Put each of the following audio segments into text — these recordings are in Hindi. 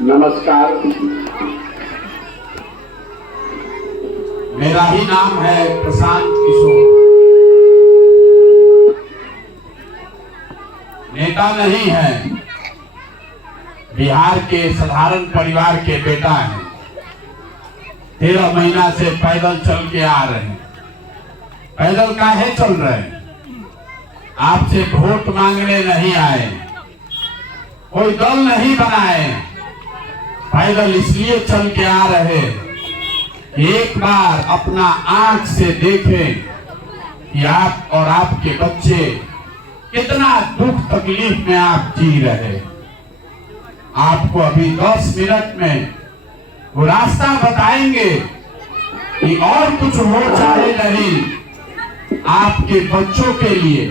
नमस्कार। मेरा ही नाम है प्रशांत किशोर। नेता नहीं है, बिहार के साधारण परिवार के बेटा हैं। 13 महीना से पैदल चल के आ रहे हैं। पैदल काहे चल रहे हैं? आपसे वोट मांगने नहीं आए, कोई दल नहीं बनाए, पैदल इसलिए चल के आ रहे। एक बार अपना आंख से देखें कि आप और आपके बच्चे कितना दुख तकलीफ में आप जी रहे। आपको अभी 10 मिनट में वो रास्ता बताएंगे कि और कुछ हो चाहे नहीं, आपके बच्चों के लिए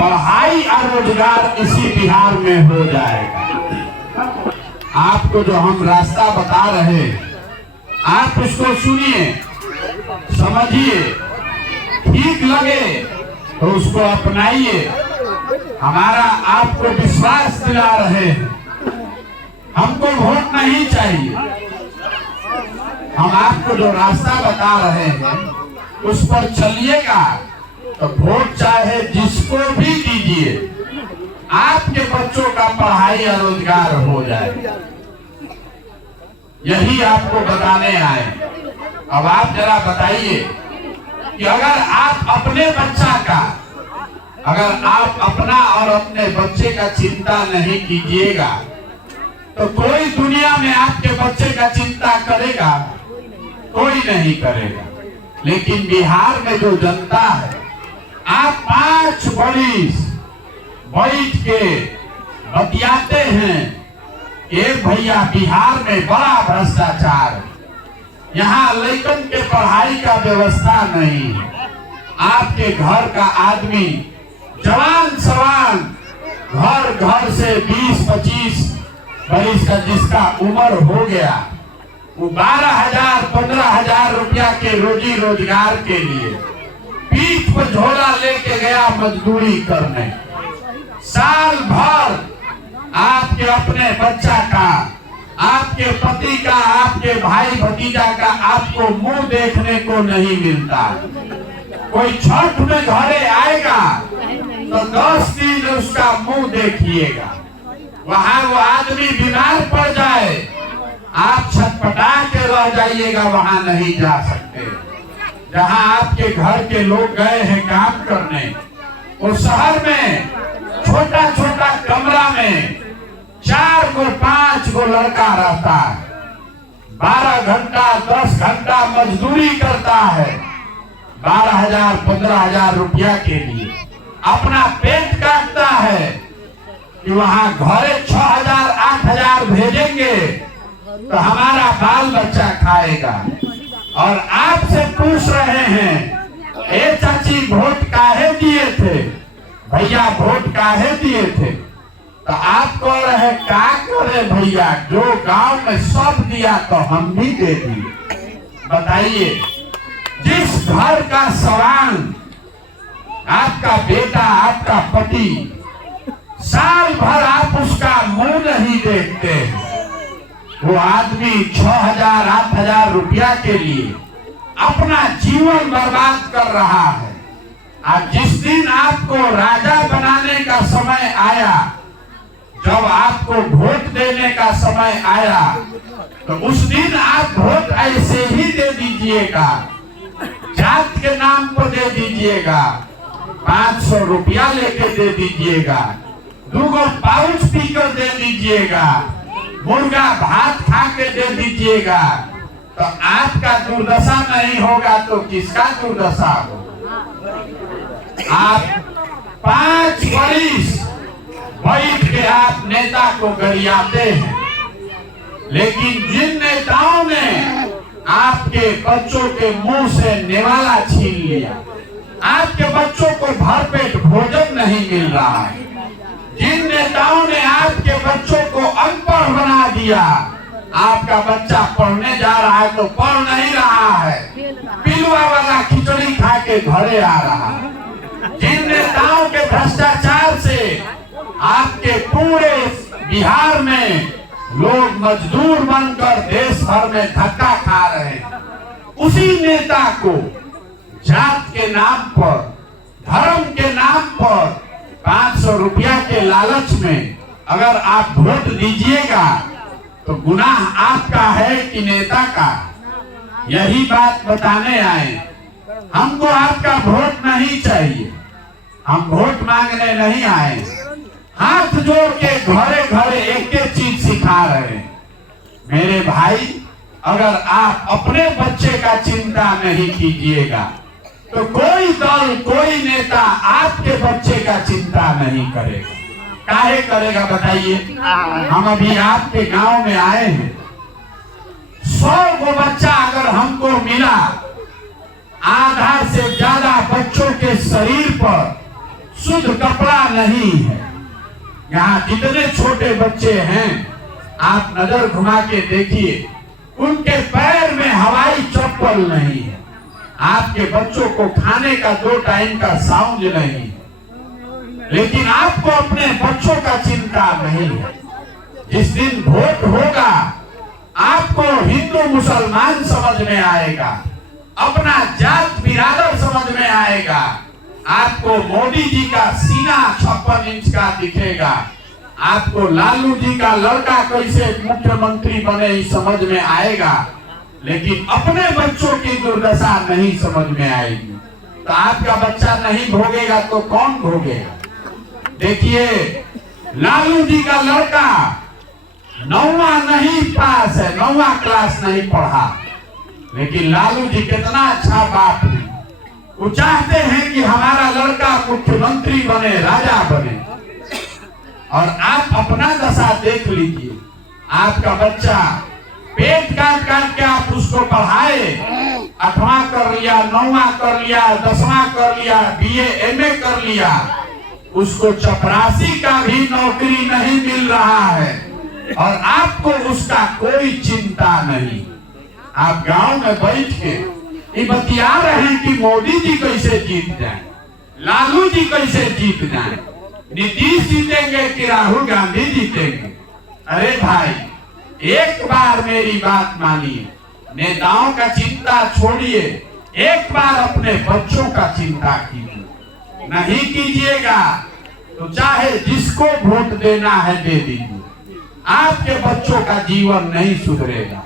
पढ़ाई और रोजगार इसी बिहार में हो जाएगा। आपको जो हम रास्ता बता रहे, आप उसको सुनिए, समझिए, ठीक लगे तो उसको अपनाइए। हमारा आपको विश्वास दिला रहे हैं, हमको वोट नहीं चाहिए। हम आपको जो रास्ता बता रहे हैं उस पर चलिएगा तो वोट चाहे जिसको भी दीजिए, आपके बच्चों का पढ़ाई और रोजगार हो जाए। यही आपको बताने आए। अब आप जरा बताइए कि अगर आप अपना और अपने बच्चे का चिंता नहीं कीजिएगा तो कोई दुनिया में आपके बच्चे का चिंता करेगा? कोई नहीं करेगा। लेकिन बिहार में जो जनता है, आप 5 बरिस बैठ के बतियाते हैं कि भैया बिहार में बड़ा भ्रष्टाचार है, यहाँ लड़कन के पढ़ाई का व्यवस्था नहीं है। आपके घर का आदमी जवान सवान घर घर से 20-25 बरिस का जिसका उम्र हो गया, वो 12,000-15,000 रुपया के रोजी रोजगार के लिए पीठ पर झोला लेके गया मजदूरी करने। साल भर आपके अपने बच्चा का, आपके पति का, आपके भाई भतीजा का आपको मुंह देखने को नहीं मिलता। कोई छठ में घरे आएगा तो 10 दिन उसका मुंह देखिएगा। वहां वो आदमी बीमार पड़ जाए, आप छटपटा के रह जाइएगा, वहां नहीं जा सकते। जहां आपके घर के लोग गए हैं काम करने, वो शहर में छोटा छोटा कमरा में 4 गो 5 गो लड़का रहता है, 12 घंटा 10 घंटा मजदूरी करता है 12,000-15,000 रुपया के लिए, अपना पेट काटता है कि वहां घरे 6,000-8,000 भेजेंगे तो हमारा बाल बच्चा खाएगा। और आपसे पूछ रहे हैं, ए चाची वोट काहे दिए थे? भैया वोट काहे दिए थे? तो आप कह रहे क्या करे भैया, जो गांव में सब दिया तो हम भी दे दिए। बताइए, जिस घर का सवाल आपका बेटा, आपका पति, साल भर आप उसका मुंह नहीं देखते, वो आदमी 6,000-8,000 रुपया के लिए अपना जीवन बर्बाद कर रहा है। आज जिस दिन आपको राजा बनाने का समय आया, जब आपको वोट देने का समय आया, तो उस दिन आप वोट ऐसे ही दे दीजिएगा, जात के नाम पर दे दीजिएगा, 500 रुपया लेके दे दीजिएगा, 2 गो पाउच पीकर दे दीजिएगा, मुर्गा भात खा के दे दीजिएगा। तो आपका दुर्दशा नहीं होगा तो किसका दुर्दशा हो? आप 5 बरिस बैठ के आप नेता को गरियाते हैं, लेकिन जिन नेताओं ने आपके बच्चों के मुंह से निवाला छीन लिया, आपके बच्चों को भरपेट भोजन नहीं मिल रहा है, जिन नेताओं ने आपके बच्चों को अनपढ़ बना दिया, आपका बच्चा पढ़ने जा रहा है तो पढ़ नहीं रहा है, पिलुआ वाला खिचड़ी खा के घरे आ रहा है, जिन नेताओं के भ्रष्टाचार से आपके पूरे बिहार में लोग मजदूर बनकर देश भर में धक्का खा रहे हैं। उसी नेता को जात के नाम पर, धर्म के नाम पर 500 रुपया के लालच में अगर आप वोट दीजिएगा तो गुनाह आपका है कि नेता का। यही बात बताने आए। हमको आपका वोट नहीं चाहिए, हम वोट मांगने नहीं आए। हाथ जोड़ के घरे घरे एक एक चीज सिखा रहे हैं। मेरे भाई, अगर आप अपने बच्चे का चिंता नहीं कीजिएगा तो कोई दल, कोई नेता आपके बच्चे का चिंता नहीं करेगा। काहे करेगा बताइए? हम अभी आपके गांव में आए हैं। 100 को बच्चा अगर हमको मिला, आधा से ज्यादा बच्चों के शरीर पर शुद्ध कपड़ा नहीं है। यहाँ जितने छोटे बच्चे हैं, आप नजर घुमा के देखिए, उनके पैर में हवाई चप्पल नहीं है। आपके बच्चों को खाने का 2 टाइम का साउंड नहीं है, लेकिन आपको अपने बच्चों का चिंता नहीं है। जिस दिन वोट होगा, आपको हिंदू मुसलमान समझ में आएगा, अपना जात बिरादर समझ में आएगा। आपको मोदी जी का सीना 56 इंच का दिखेगा। आपको लालू जी का लड़का कैसे मुख्यमंत्री बने ही समझ में आएगा, लेकिन अपने बच्चों की दुर्दशा नहीं समझ में आएगी। तो आपका बच्चा नहीं भोगेगा तो कौन भोगेगा? देखिए, लालू जी का लड़का 9वां नहीं पास है, 9वां क्लास नहीं पढ़ा, लेकिन लालू जी कितना अच्छा बाप है। वो चाहते हैं कि हमारा लड़का मुख्यमंत्री बने, राजा बने। और आप अपना दशा देख लीजिए। आपका बच्चा पेट काट काट के आप उसको पढ़ाए, 8वां कर लिया, 9वां कर लिया, 10वां कर लिया, BA MA कर लिया, उसको चपरासी का भी नौकरी नहीं मिल रहा है और आपको उसका कोई चिंता नहीं। आप गांव में बैठ के ये बतिया रहे हैं कि मोदी जी कैसे जीत जाए, लालू जी कैसे जीत जाए, नीतीश जीतेंगे कि राहुल गांधी जीतेंगे। अरे भाई, एक बार मेरी बात मानिए, नेताओं का चिंता छोड़िए, एक बार अपने बच्चों का चिंता कीजिए। नहीं कीजिएगा तो चाहे जिसको वोट देना है दे दीजिए, आपके बच्चों का जीवन नहीं सुधरेगा।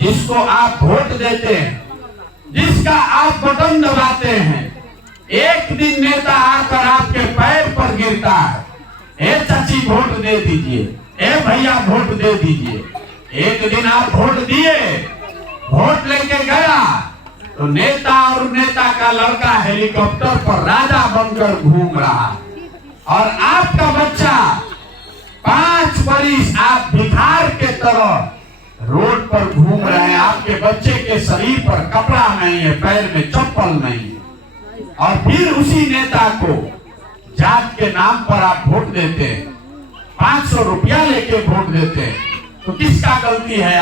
जिसको आप वोट देते हैं, जिसका आप बटन दबाते हैं, एक दिन नेता आकर आपके पैर पर गिरता है, ए चाची वोट दे दीजिए, ए भैया वोट दे दीजिए। एक दिन आप वोट दिए, वोट लेके गया तो नेता और नेता का लड़का हेलीकॉप्टर पर राजा बनकर घूम रहा, और आपका बच्चा 5 बरिस आप भिखार के तरह रोड पर घूम रहे हैं। आपके बच्चे के शरीर पर कपड़ा नहीं है, पैर में चप्पल नहीं है, और फिर उसी नेता को जात के नाम पर आप वोट देते हैं, 500 रुपया लेके वोट देते हैं। तो किसका गलती है?